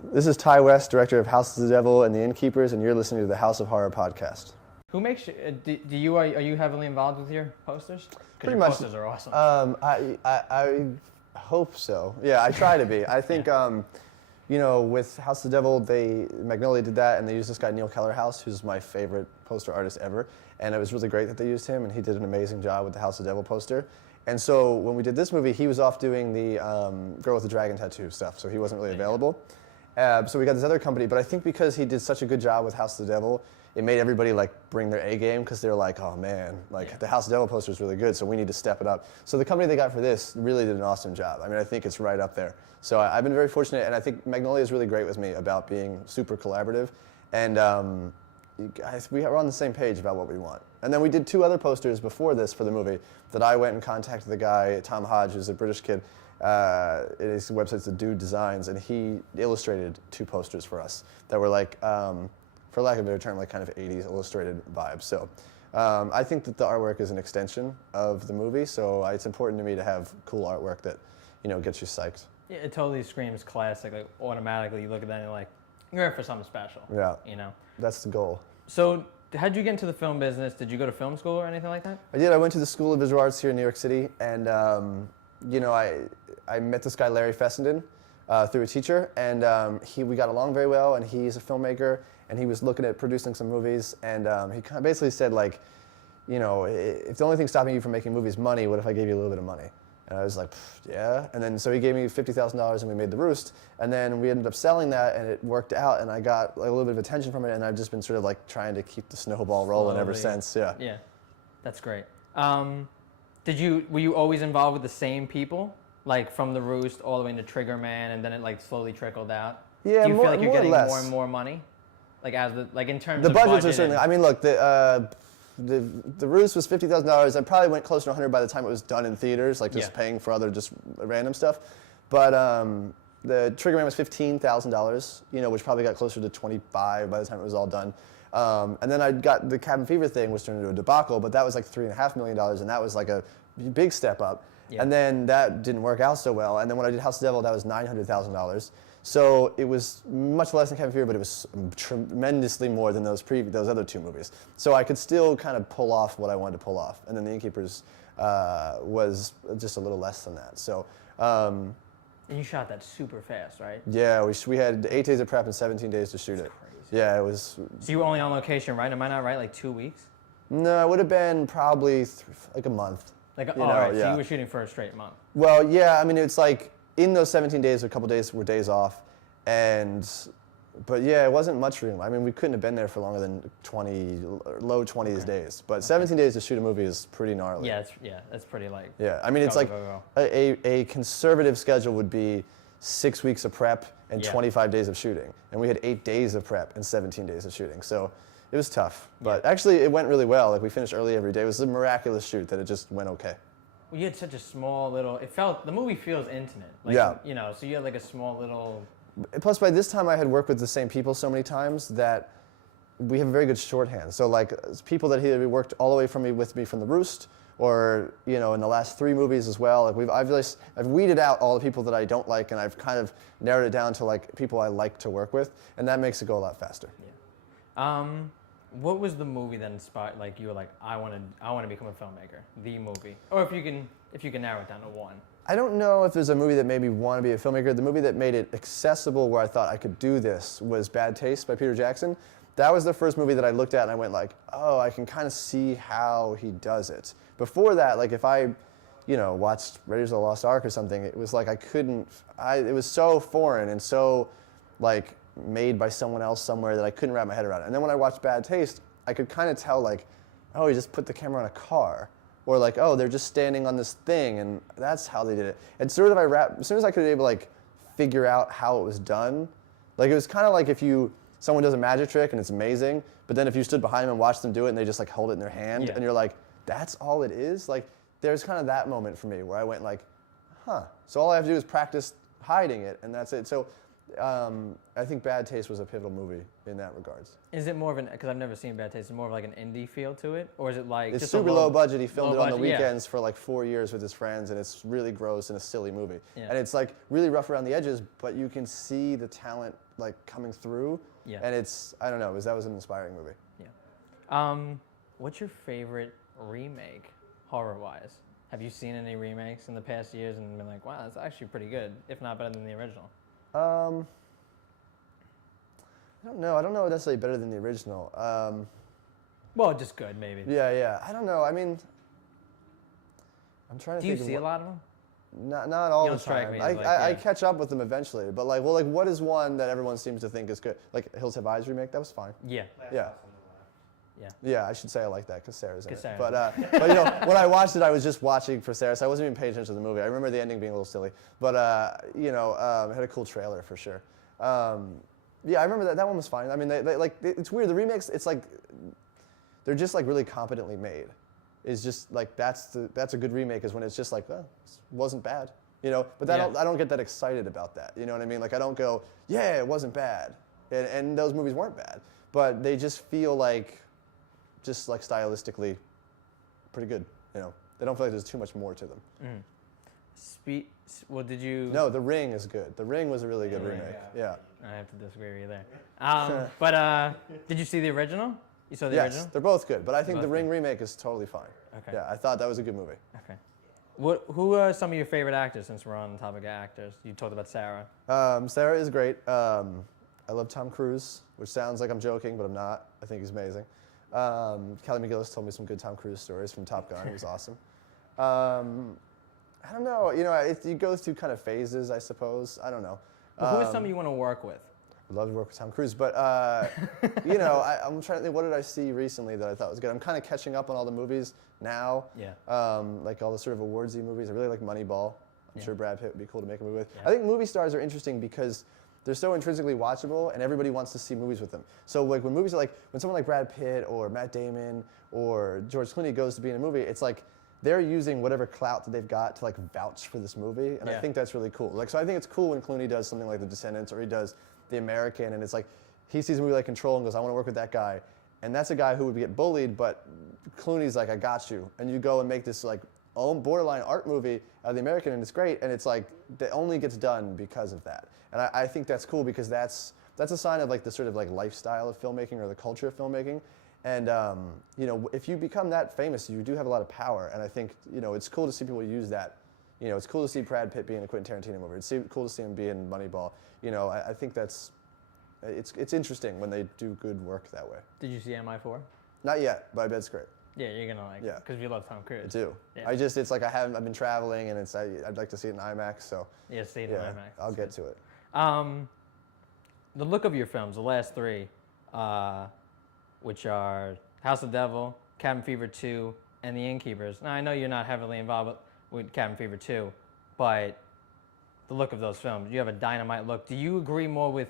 This is Ty West, director of House of the Devil and the Innkeepers, and you're listening to the House of Horror podcast. Who makes are you heavily involved with your posters? Because Pretty your much. posters are awesome. I hope so. Yeah, I try to be. I think, with House of the Devil, Magnolia did that, and they used this guy, Neil Kellerhouse, who's my favorite poster artist ever. And it was really great that they used him, and he did an amazing job with the House of the Devil poster. And so when we did this movie, he was off doing the Girl with the Dragon Tattoo stuff, so he wasn't really available. So we got this other company, but I think because he did such a good job with House of the Devil, it made everybody bring their A game, because they were like, oh man, the House of the Devil poster is really good, so we need to step it up. So the company they got for this really did an awesome job. I mean, I think it's right up there. So I've been very fortunate, and I think Magnolia is really great with me about being super collaborative, and we are on the same page about what we want. And then we did 2 other posters before this for the movie that I went and contacted the guy, Tom Hodge, who's a British kid. His website's The Dude Designs, and he illustrated 2 posters for us that were for lack of a better term, kind of 80s illustrated vibes. So I think that the artwork is an extension of the movie, so it's important to me to have cool artwork that, gets you psyched. Yeah, it totally screams classic. Automatically, you look at that and you're like, you're in for something special. Yeah. That's the goal. So how'd you get into the film business? Did you go to film school or anything like that? I did. I went to the School of Visual Arts here in New York City, and I met this guy, Larry Fessenden, through a teacher, and we got along very well, and he's a filmmaker, and he was looking at producing some movies, and he kind of basically said, if the only thing stopping you from making movies is money, what if I gave you a little bit of money? And I was like, yeah. And then so he gave me $50,000, and we made the Roost, and then we ended up selling that, and it worked out, and I got a little bit of attention from it, and I've just been sort of trying to keep the snowball rolling ever since. Yeah. Yeah, that's great. Were you always involved with the same people, from the Roost all the way into Triggerman, and then it slowly trickled out? Yeah, do you feel like you're getting more more and more money, in terms the of budgets budget are certainly. I mean, look, the Roost was $50,000. I probably went closer to 100 by the time it was done in theaters, paying for other just random stuff. But the Triggerman was $15,000, which probably got closer to 25 by the time it was all done. And then I got the Cabin Fever thing, which turned into a debacle, but that was $3.5 million, and that was a big step up. Yeah. And then that didn't work out so well. And then when I did House of the Devil, that was $900,000. So it was much less than Cabin Fever, but it was tremendously more than those other 2 movies. So I could still kind of pull off what I wanted to pull off. And then The Innkeepers was just a little less than that. So. And you shot that super fast, right? Yeah, we had 8 days of prep and 17 days to shoot it. Crazy. Yeah, it was. So you were only on location, right? Am I not right? 2 weeks? No, it would have been probably a month. Right, so you were shooting for a straight month. Well, yeah, I mean, it's in those 17 days, a couple days were days off, but yeah, it wasn't much room. I mean, we couldn't have been there for longer than low 20s days, but 17 days to shoot a movie is pretty gnarly. Yeah, that's pretty Yeah, I mean, it's a conservative schedule would be 6 weeks of prep and 25 days of shooting, and we had 8 days of prep and 17 days of shooting, so it was tough. But actually, it went really well. We finished early every day. It was a miraculous shoot that it just went okay. Well, you had such a small little. The movie feels intimate. So you had a small little. Plus, by this time, I had worked with the same people so many times that we have a very good shorthand. So, people that had worked all the way with me from the Roost, or in the last 3 movies as well. I've weeded out all the people that I don't like, and I've kind of narrowed it down to people I like to work with, and that makes it go a lot faster. Yeah. What was the movie that inspired? You were like, I want to become a filmmaker. The movie, or if you can narrow it down to one. I don't know if there's a movie that made me want to be a filmmaker. The movie that made it accessible, where I thought I could do this, was Bad Taste by Peter Jackson. That was the first movie that I looked at and I went oh, I can kind of see how he does it. Before that, if I, watched Raiders of the Lost Ark or something, it was I couldn't. It was so foreign and so made by someone else somewhere that I couldn't wrap my head around it. And then when I watched Bad Taste, I could kind of tell oh, he just put the camera on a car. Or oh, they're just standing on this thing, and that's how they did it. And sort of as soon as I could be able to figure out how it was done, it was kind of if someone does a magic trick and it's amazing, but then if you stood behind them and watched them do it and they just hold it in their hand, and you're that's all it is? There's kind of that moment for me where I went huh. So all I have to do is practice hiding it, and that's it. So I think Bad Taste was a pivotal movie in that regards. Is it more of an, because I've never seen Bad Taste, is it more of like an indie feel to it? Or is it like It's just super low budget. He filmed it on the budget, yeah. weekends for like 4 years with his friends, and it's really gross and a silly movie. Yeah. And it's like really rough around the edges, but you can see the talent like coming through. Yeah. And it's, I don't know, that was an inspiring movie. Yeah. What's your favorite remake, horror-wise? Have you seen any remakes in the past years and been like, wow, that's actually pretty good, if not better than the original? I don't know. I don't know necessarily better than the original. Well, just good, maybe. Yeah. I don't know. I mean, I'm trying to Do you think see of a lot of them? not all You the don't strike time. me I, as like, I yeah. catch up with them eventually. But like, well, like, what is one that everyone seems to think is good? Like Hills Have Eyes remake. That was fine. Yeah. Yeah. Yeah. Yeah, I should say I like that because Sarah's in it. Sarah. But you know, when I watched it, I was just watching for Sarah, so I wasn't even paying attention to the movie. I remember the ending being a little silly, but it had a cool trailer for sure. Yeah, I remember that one was fine. I mean, it's weird. The remakes, it's like they're just like really competently made. It's just like that's a good remake is when it's just like, oh, this wasn't bad, you know. But Yeah. I don't get that excited about that. You know what I mean? Like I don't go, yeah, it wasn't bad, and those movies weren't bad, but they just feel like. Just like stylistically, pretty good. You know, they don't feel like there's too much more to them. Well, did you? No, The Ring is good. The Ring was a really good remake. Yeah. I have to disagree with you there. But did you see the original? You saw the Yes, original? they're both good, but I think Both The Ring good. remake is totally fine. Okay. Yeah, I thought that was a good movie. Okay. Who are some of your favorite actors since we're on the topic of actors? You talked about Sarah. Sarah is great. I love Tom Cruise, which sounds like I'm joking, but I'm not. I think he's amazing. Kelly McGillis told me some good Tom Cruise stories from Top Gun. It was awesome. I don't know. You know, you go through kind of phases, I suppose. I don't know. But who is someone you want to work with? I'd love to work with Tom Cruise, but you know, I'm trying to think. What did I see recently that I thought was good? I'm kind of catching up on all the movies now. Yeah. Like all the sort of awardsy movies. I really like Moneyball. I'm Yeah. sure Brad Pitt would be cool to make a movie with. Yeah. I think movie stars are interesting because they're so intrinsically watchable, and everybody wants to see movies with them. So like when movies are like when someone like Brad Pitt or Matt Damon or George Clooney goes to be in a movie, it's like they're using whatever clout that they've got to like vouch for this movie, and Yeah. I think that's really cool. Like so, I think it's cool when Clooney does something like The Descendants or he does The American, and it's like he sees a movie like Control and goes, I want to work with that guy, and that's a guy who would get bullied, but Clooney's like, I got you, and you go and make this like own borderline art movie out of The American, and it's great, and it's like it only gets done because of that, and I think that's cool because that's a sign of like the sort of like lifestyle of filmmaking or the culture of filmmaking. And you know, if you become that famous, you do have a lot of power. And I think you know it's cool to see people use that. You know, it's cool to see Brad Pitt be in a Quentin Tarantino movie. It's cool to see him be in Moneyball. You know, I think it's interesting when they do good work that way. Did you see MI4? Not yet, but I bet it's great. Yeah, you're gonna like. Yeah. Because you love Tom Cruise. I do. Yeah. It's like I've been traveling, and I'd like to see it in IMAX. So Yeah, see it in yeah, IMAX. I'll get to it. The look of your films, the last three, which are House of the Devil, Cabin Fever 2, and The Innkeepers. Now, I know you're not heavily involved with Cabin Fever 2, but the look of those films, you have a dynamite look. Do you agree more with,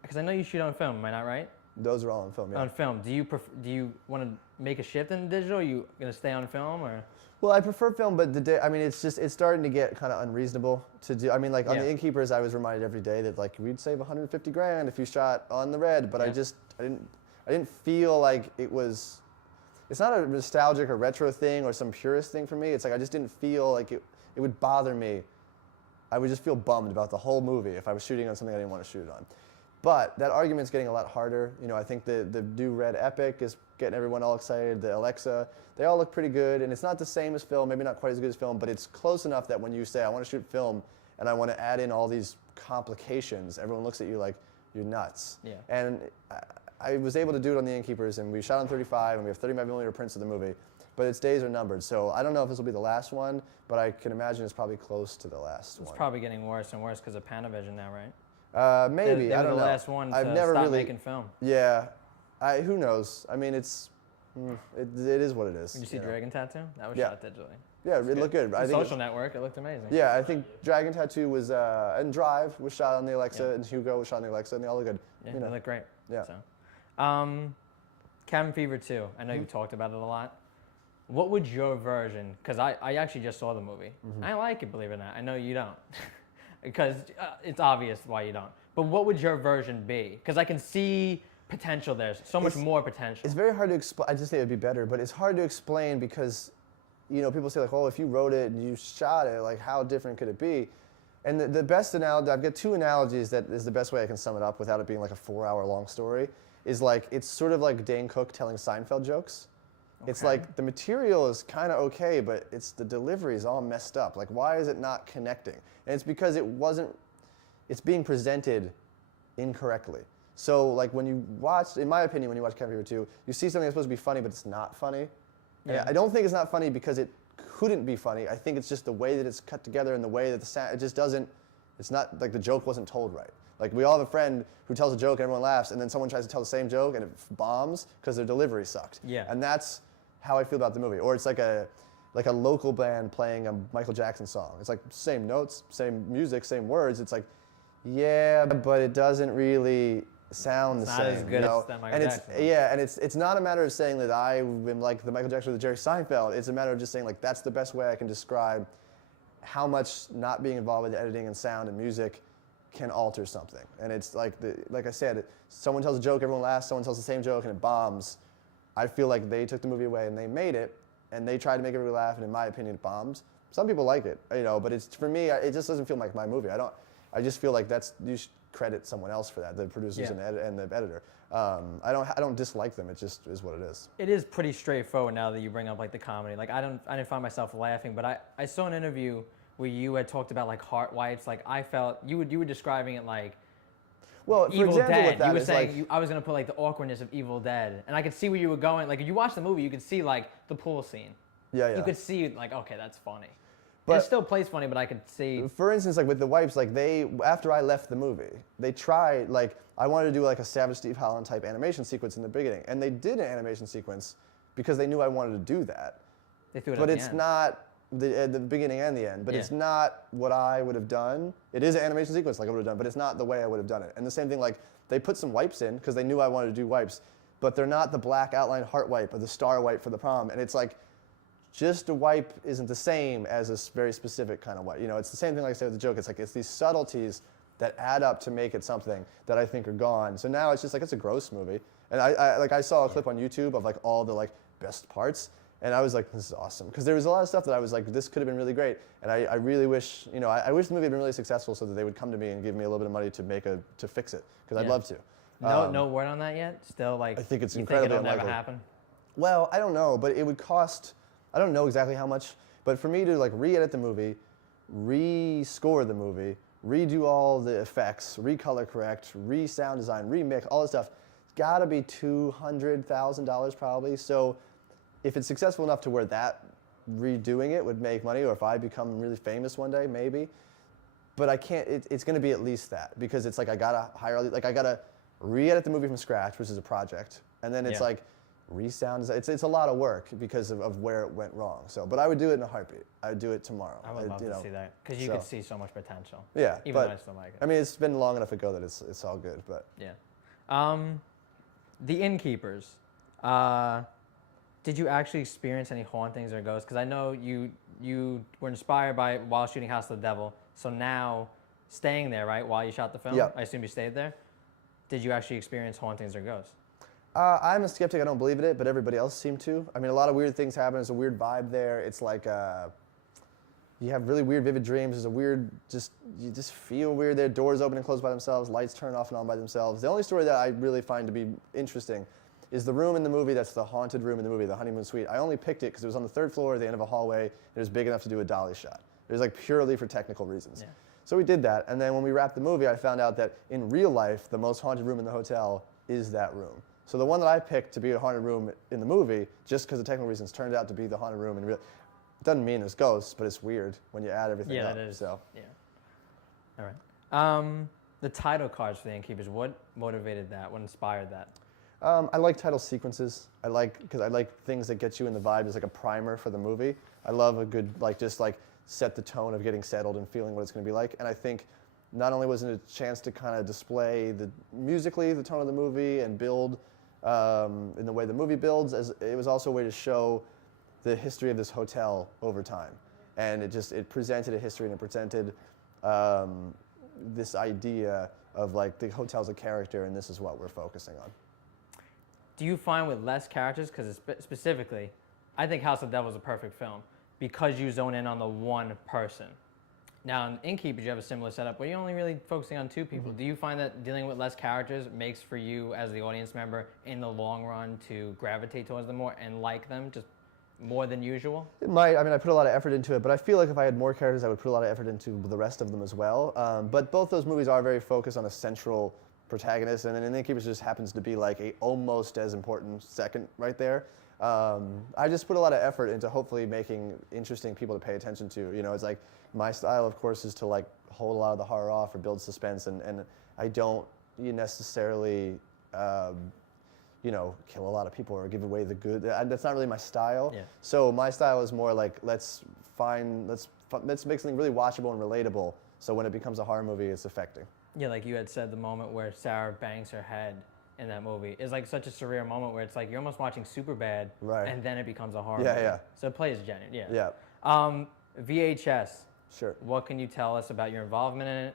because I know you shoot on film, am I not right? Those are all on film. Yeah. On film. Do you want to make a shift in digital? Are you going to stay on film or? Well, I prefer film, but it's starting to get kind of unreasonable to do. I mean, like on Yeah. The Innkeepers, I was reminded every day that like we'd save 150 grand if you shot on the red, but Yeah. I didn't feel like it was. It's not a nostalgic or retro thing or some purist thing for me. It's like I just didn't feel like it would bother me. I would just feel bummed about the whole movie if I was shooting on something I didn't want to shoot it on. But that argument's getting a lot harder. You know, I think the new Red Epic is getting everyone all excited. The Alexa, they all look pretty good. And it's not the same as film, maybe not quite as good as film, but it's close enough that when you say, I want to shoot film and I want to add in all these complications, everyone looks at you like, you're nuts. Yeah. And I was able to do it on The Innkeepers, and we shot on 35, and we have 35mm prints of the movie. But its days are numbered. So I don't know if this will be the last one, but I can imagine it's probably close to the last one. It's probably getting worse and worse because of Panavision now, right? Maybe, They I were don't the know. last one I've to never stop really, making film. Yeah, who knows? I mean, it is what it is. Did you see know? Dragon Tattoo? That was Yeah. shot digitally. Yeah, it looked good. I think Social Network, it looked amazing. yeah, I think Dragon Tattoo was and Drive was shot on the Alexa, Yeah. and Hugo was shot on the Alexa, and they all look good. Yeah, you know. they look great. Yeah. So, Cabin Fever 2. I know you talked about it a lot. What would your version? Because I actually just saw the movie. I like it, believe it or not. I know you don't. because it's obvious why you don't. But what would your version be? Because I can see potential there, so much more potential. It's very hard to explain. I just think it would be better, but it's hard to explain because, you know, people say like, oh, if you wrote it and you shot it, like how different could it be? And the best analogy, I've got two analogies that is the best way I can sum it up without it being like a 4-hour long story, is like, it's sort of like Dane Cook telling Seinfeld jokes. Okay. It's like the material is kind of okay, but it's the delivery is all messed up. Like, why is it not connecting? And it's because it's being presented incorrectly. So like when you watch, in my opinion, when you watch Cabin Fever 2, you see something that's supposed to be funny, but it's not funny. Yeah. I don't think it's not funny because it couldn't be funny. I think it's just the way that it's cut together and the way that the sound, it just doesn't, it's not, like the joke wasn't told right. Like we all have a friend who tells a joke and everyone laughs, and then someone tries to tell the same joke and it bombs because their delivery sucked. Yeah. And that's how I feel about the movie. Or it's like a local band playing a Michael Jackson song. It's like same notes, same music, same words. It's like, yeah, but it doesn't really sound the same. Not as good as that Michael Jackson. And it's not a matter of saying that I am like the Michael Jackson or the Jerry Seinfeld. It's a matter of just saying like that's the best way I can describe how much not being involved with editing and sound and music can alter something. And it's like like I said, someone tells a joke, everyone laughs. Someone tells the same joke and it bombs. I feel like they took the movie away and they made it, and they tried to make everybody laugh. And in my opinion, it bombs. Some people like it, you know, but it's for me, it just doesn't feel like my movie. I just feel like you should credit someone else for that, the producers and the editor. I don't dislike them. It just is what it is. It is pretty straightforward now that you bring up like the comedy. Like I didn't find myself laughing, but I saw an interview where you had talked about like heart wipes. Like I felt you were describing it like, well, for Evil example, Dead. with that You were is saying I was gonna put like the awkwardness of Evil Dead, and I could see where you were going. Like if you watch the movie, you could see like the pool scene. Yeah. You could see like, okay, that's funny. But it still plays funny, but I could see. For instance, like with the wipes, like after I left the movie, they tried, like I wanted to do like a Savage Steve Holland type animation sequence in the beginning, and they did an animation sequence because they knew I wanted to do that. They threw it but at it's the end. not the beginning and the end. But it's not what I would have done. It is an animation sequence like I would have done, but it's not the way I would have done it. And the same thing, like they put some wipes in because they knew I wanted to do wipes, but they're not the black outline heart wipe or the star wipe for the prom. And it's like, just a wipe isn't the same as a very specific kind of wipe. You know, it's the same thing like I said with the joke. It's like it's these subtleties that add up to make it something that I think are gone. So now it's just like it's a gross movie. And I saw a clip on YouTube of like all the like best parts, and I was like, this is awesome, because there was a lot of stuff that I was like, this could have been really great. And I really wish, you know, I wish the movie had been really successful so that they would come to me and give me a little bit of money to fix it, because I'd love to. No word on that yet. Still like. I think it's you incredibly think it'll unlikely. never happen. Well, I don't know, but it would cost. I don't know exactly how much, but for me to like re-edit the movie, re-score the movie, redo all the effects, recolor correct, re-sound design, remix, all this stuff, it's got to be $200,000 probably. So if it's successful enough to where that redoing it would make money, or if I become really famous one day, maybe. But I can't. It's going to be at least that, because it's like I gotta hire, like I gotta re-edit the movie from scratch, which is a project, and then it's like. Resound, it's a lot of work because of where it went wrong. So, but I would do it in a heartbeat. I would do it tomorrow. I would love to see that, because you could see so much potential. Yeah, even though I still like it. I mean, it's been long enough ago that it's all good. But yeah, the Innkeepers. Did you actually experience any hauntings or ghosts? Because I know you were inspired by it while shooting House of the Devil. So now, staying there, right, while you shot the film, yeah. I assume you stayed there. Did you actually experience hauntings or ghosts? I'm a skeptic. I don't believe in it, but everybody else seemed to. I mean, a lot of weird things happen. There's a weird vibe there. It's like you have really weird, vivid dreams. There's a weird, you just feel weird there. Doors open and close by themselves. Lights turn off and on by themselves. The only story that I really find to be interesting is the room in the movie that's the haunted room in the movie, the honeymoon suite. I only picked it because it was on the 3rd floor at the end of a hallway. It was big enough to do a dolly shot. It was like purely for technical reasons. Yeah. So we did that, and then when we wrapped the movie, I found out that in real life, the most haunted room in the hotel is that room. So the one that I picked to be a haunted room in the movie, just because of technical reasons, turned out to be the haunted room in real. It doesn't mean there's ghosts, but it's weird when you add everything up. Yeah, that is. So. Yeah. All right. The title cards for the Innkeepers. What motivated that? What inspired that? I like title sequences. Because I like things that get you in the vibe as like a primer for the movie. I love a good set the tone of getting settled and feeling what it's going to be like. And I think not only was it a chance to kind of display musically the tone of the movie and build in the way the movie builds, as it was also a way to show the history of this hotel over time. And it presented a history, and it presented this idea of like the hotel's a character and this is what we're focusing on. Do you find with less characters, because specifically, I think House of Devil is a perfect film because you zone in on the one person. Now in Innkeepers, you have a similar setup where you're only really focusing on two people. Do you find that dealing with less characters makes for you as the audience member in the long run to gravitate towards them more and like them just more than usual? It might. I mean, I put a lot of effort into it, but I feel like if I had more characters, I would put a lot of effort into the rest of them as well. But both those movies are very focused on a central protagonist, and then Innkeepers just happens to be like a almost as important second right there. I just put a lot of effort into hopefully making interesting people to pay attention to. You know, it's like my style, of course, is to like hold a lot of the horror off or build suspense, and I don't necessarily you know, kill a lot of people or give away the good. That's not really my style. Yeah. So my style is more like let's make something really watchable and relatable. So when it becomes a horror movie, it's affecting. Yeah, like you had said, the moment where Sarah bangs her head in that movie is like such a surreal moment where it's like you're almost watching Superbad, Right. and then it becomes a horror Yeah, movie. yeah. So it plays genuine. Yeah. Yeah. VHS. Sure. What can you tell us about your involvement in it,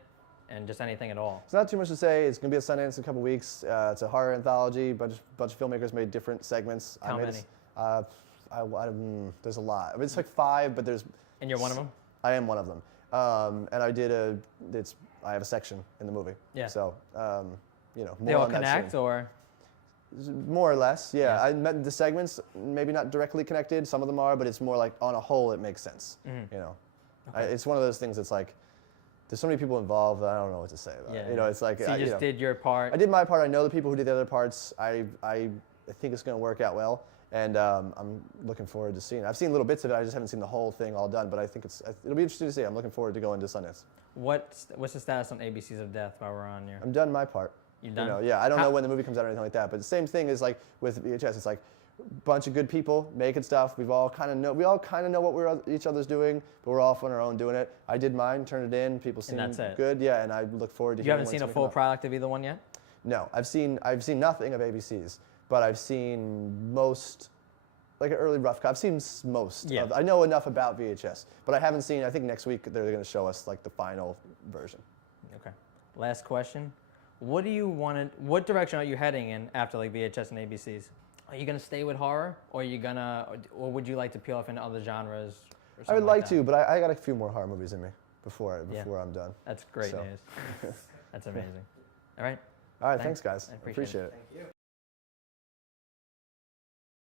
and just anything at all? It's not too much to say. It's going to be at Sundance in a couple weeks. It's a horror anthology. Bunch of filmmakers made different segments. How many? There's a lot. I mean, it's like 5, but there's. And you're one of them? I am one of them. And I have a section in the movie. Yeah. So, you know, more They all on that connect, soon. or? More or less, yeah. Yeah. I met the segments, maybe not directly connected. Some of them are, but it's more like on a whole, it makes sense. You know, Okay. it's one of those things. It's like there's so many people involved that I don't know what to say about it. You know, it's like So you just did your part. I did my part. I know the people who did the other parts. I think it's going to work out well, and I'm looking forward to seeing it. I've seen little bits of it. I just haven't seen the whole thing all done, but I think it'll be interesting to see. I'm looking forward to going to Sundance. What's the status on ABCs of Death while we're on here? I'm done my part. You done? You know, yeah, I don't know when the movie comes out or anything like that, but the same thing is like with VHS. It's like a bunch of good people making stuff. We all kind of know what each other's doing, but we're all on our own doing it. I did mine, turned it in. People seem that's it. good, yeah, and I look forward to. You haven't seen a full product of either one yet? No, I've seen nothing of ABC's, but I've seen most, like an early rough cut. I've seen most. Yeah. I know enough about VHS, but I haven't seen. I think next week they're going to show us like the final version. Okay. Last question. What direction are you heading in after like VHS and ABCs? Are you gonna stay with horror, or or would you like to peel off into other genres? Or I would like that? to, but I got a few more horror movies in me before I'm done. That's great So. news. That's amazing. All right. All right, thanks guys. I appreciate it. it. Thank you.